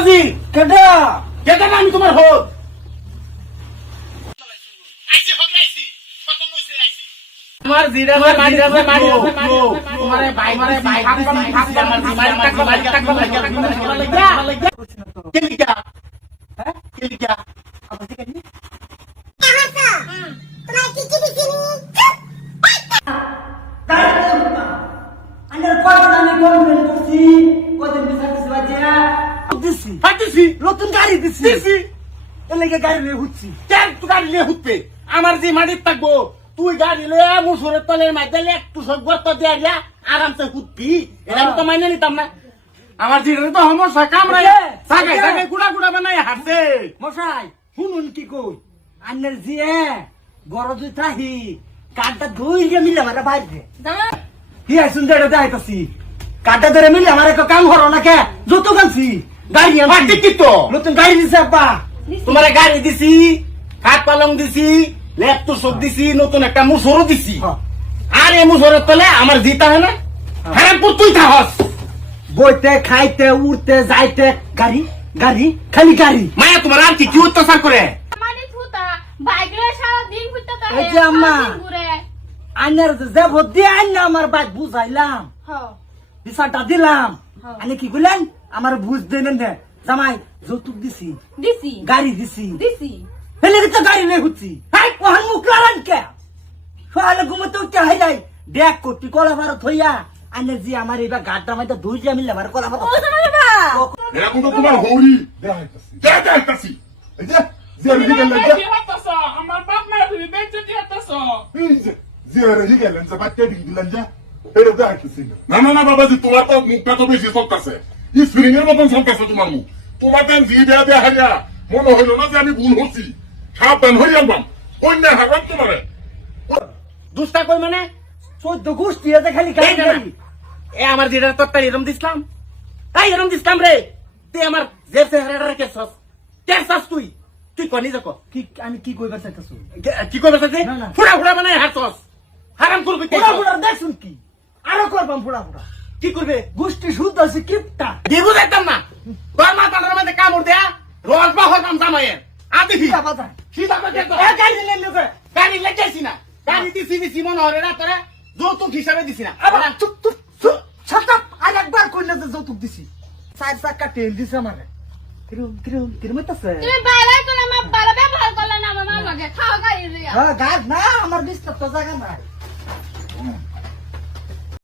বাবাজি কেডা কেডা আমি তোমার হোক আইছি হোক আইছি কত নইছে আইছি তোমার জিরা মারি তোমারে ভাই আমার জিমার টাকা কেলিকা হ্যাঁ কেলিকা আমার দিকে নি তোমার কি কি দিছিনি আন্ডার কয়দিন আমি কমপ্লেন করছি কয়দিন বিচার দিছি বাজা দিছি ফাটিছি নতুন গাড়ি দিছি দিছি এর লাগি গাড়ি নিয়ে ঘুরছি কেন তুই গাড়ি নিয়ে হুটবে আমার যে মাটির থাকবো তুই গাড়ি লয়ে মুসুরের তলের মাঝে একটু সব গর্ত দিয়ে দিয়া আরামসে হুটবি এটা আমি তো মাইনে নিতাম না আমার জিরে তো সমস্যা কামড়াই সাগাই সাগাই গুড়া গুড়া বানাই হাসে মশাই শুনুন কি কই আন্নার জিয়ে বড় দুই থাহি কাঠটা দুই গে মিলে আমার বাইরে কি আইসুন দেড় দেখাইতাছি কাঠটা ধরে মিলে আমার একটা কাম করো না কে যত গানছি গাড়ি আনছি কি তো নতুন গাড়ি দিছে আব্বা তোমার গাড়ি দিছি খাট পালং দিছি ল্যাপটপ সব দিছি নতুন একটা মুসুরও দিছি আর এই মুসুরের তলে আমার জিতা হয় না হ্যাঁ তুই থাকস বইতে খাইতে উড়তে যাইতে গাড়ি গাড়ি খালি গাড়ি মায়া তোমার আর কি অত্যাচার করে মানে থুতা বাইক লয়ে সারা দিন ঘুরতে থাকে এই যে আম্মা। ঘুরে আন্নার যে ভর্তি আইনা আমার বাইক বুঝাইলাম হ বিচারটা দিলাম হ্যাঁ। আমি কি বললেন আমার বুঝ দেন না জামাই যৌতুক দিছি দিছি গাড়ি দিছি দিছি হেলে তো গাড়ি নিয়ে ঘুরছি হাই ওহান মুখ লাগান কে সকালে ঘুমোতে উঠতে হাই যাই দেখ কোটি কলা ভারত হইয়া আনে জি আমার এবার গাড়টা মাইতে দুই যা মিলে আমার কলা ভারত ও জামাই বাবা এরকম তো তোমার হৌরি দেখাইতাছি এই যে জিয়ারে আমার বাপ মারা তুমি বেঁচে দিতেছ জিয়ারে গেলেন যে বাচ্চা দিকে দিলেন যা এটা দেখাইতাছি না বাবাজি তোমার তো মুখটা তো বেশি চলতেছে স্প্রিং এর মতন চলতেছে তোমার মুখ তোমার দেন জি দেয়া দেয়া হারিয়া মনে হইল না যে আমি ভুল হচ্ছি সাবধান হয়ে আলবাম অন্য হারাম তোমারে দুষ্টা কই মানে 14 গোষ্ঠী আছে খালি গাড়ি গাড়ি এ আমার যেটা তত্তার এরম দিছিলাম তাই এরম দিছিলাম রে তুই আমার যে চেহারাটা রেখেছস কেসস তুই তুই কনি যাকো কি আমি কি কইবার চাইতাছো কি করবে সাথে না, না। ফুড়া ফুড়া বানাই হাসছস হারাম করবি কে ফুড়া ফুড়া দেখছুন কি আরো করবাম ফুড়া ফুড়া কি করবে গোষ্ঠী শুদ্ধ আছে কিপটা দেবু দেখতাম না তোর মাথার মধ্যে কামড় দেয়া রোজ বা হতাম জামাইয়ের আদি সিধা কথা সিধা করে এ গাড়ি নিয়ে নেবে গাড়ি লেগেছি না গাড়ি দিছি মনে হরে না তোরা যৌতুক হিসাবে দিছি না আবার চুপ চুপ চুপ ছাতাপ আর একবার কইনা যে যৌতুক দিছি 4 চাকা তেল দিছে আমারে কিরম হইতাছে তুমি বাইরে কোন আমার বালা ব্যবহার করলে না আমার লগে খাওয়া গাড়ি রিয়া হ্যাঁ গাছ না আমার বিস্তার তো জায়গা নাই